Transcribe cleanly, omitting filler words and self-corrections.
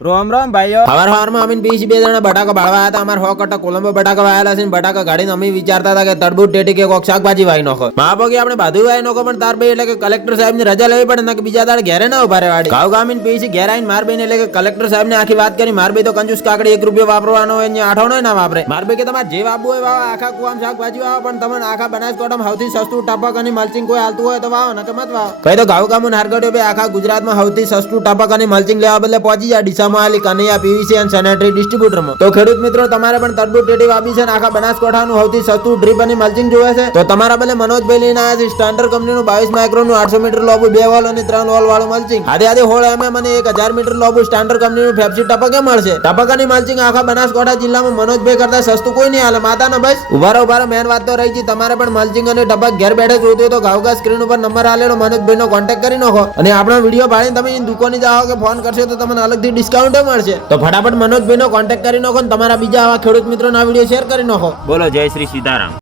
રોમ રોમ ભાઈઓ હવારમાં અમે પીસી બે જણા બટાકા બાળવા હતા અમાર 100 કટ્ટા કોલંબો બટાકા વાયેલા છે બટાકા ગાડીને અમે વિચારતા હતા કે તરબૂચ ટેટી કે કોક શાકભાજી વાઈ નાખો મહાભોગી આપણે બધું વાઈ નાખો પણ તાર ભાઈ એટલે કે કલેક્ટર સાહેબ ની રજા લેવી પડે ને કે બીજા દાડે ઘેરે ના ઉભા રહેવાડી ગાવ ગામીને પીસી ઘેર આવીને માર બેન એટલે કે કલેક્ટર સાહેબ ને આખી વાત કરી માર બે તો કંજૂસ કાકડી 1 રૂપિયો વાપરવાનો હોય ને આઠો ના વાપરે માર બે કે તમારે જે વાવવું હોય વાવો આખા કુવામ શાકભાજી વાવો પણ તમને આખા બનાસકાંઠામાં સૌથી સસ્તું ટપક અને મલ્ચિંગ કોઈ હાલતું હોય તો વાવો નકે મત વાવો કઈ તો ગાવ ગામો નારગડ્યો બે આખા ગુજરાતમાં સૌથી સસ્તું ટપક અને મલ્ચિંગ લેવા બદલે પહોંચી જાય ડીસામાં આલી કનૈયા પીવીસી અને સેનેટરી ડિસ્ટ્રીબ્યુટરમાં તો ખેડૂત મિત્રો તમારે પણ તરબૂચ ટેટી વાવી છે આખા બનાસકાંઠાનું સૌથી સસ્તું ડ્રીપ અને મલ્ચિંગ જોવે છે તો તમારા બદલે મનોજભાઈ લઈને આવ્યા છે સ્ટાન્ડર્ડ કંપનીનું 22 માઇક્રોનનું 800 મીટર લોબુ 2 વોલ અને 3 વોલ વાળું મલ્ચિંગ આદે હોળ MM અને 1000 મીટર લોબુ સ્ટાન્ડર્ડ કંપનીનું ફેપ્સી ટપકે મળશે ટપક અને મલ્ચિંગ આખા બનાસકાંઠા જિલ્લામાં મનોજભાઈ કરતા સસ્તું કોઈ નહીં હાલે માતાના બસ ઉભારો મેન વાત તો રહી છે તમારે પણ મલ્ચિંગ અને ટપક ઘેર બેઠે જોઈતું હોય તો ગાવગા સ્ક્રીન ઉપર નંબર આલેલો મનોજભાઈનો કોન્ટેક્ટ કરી નાખો અને આપણો વિડીયો ભાળીને તમે દુકાને જાઓ કે ફોન કરશો તો તમને અલગથી ડિસ્કાઉન્ટ મળશે તો ફટાફટ મનોજભાઈનો કોન્ટેક્ટ કરી નાખો અને તમારા બીજા આવા ખેડૂત મિત્રોના વિડીયો શેર કરી નાખો બોલો જય શ્રી સીતારામ।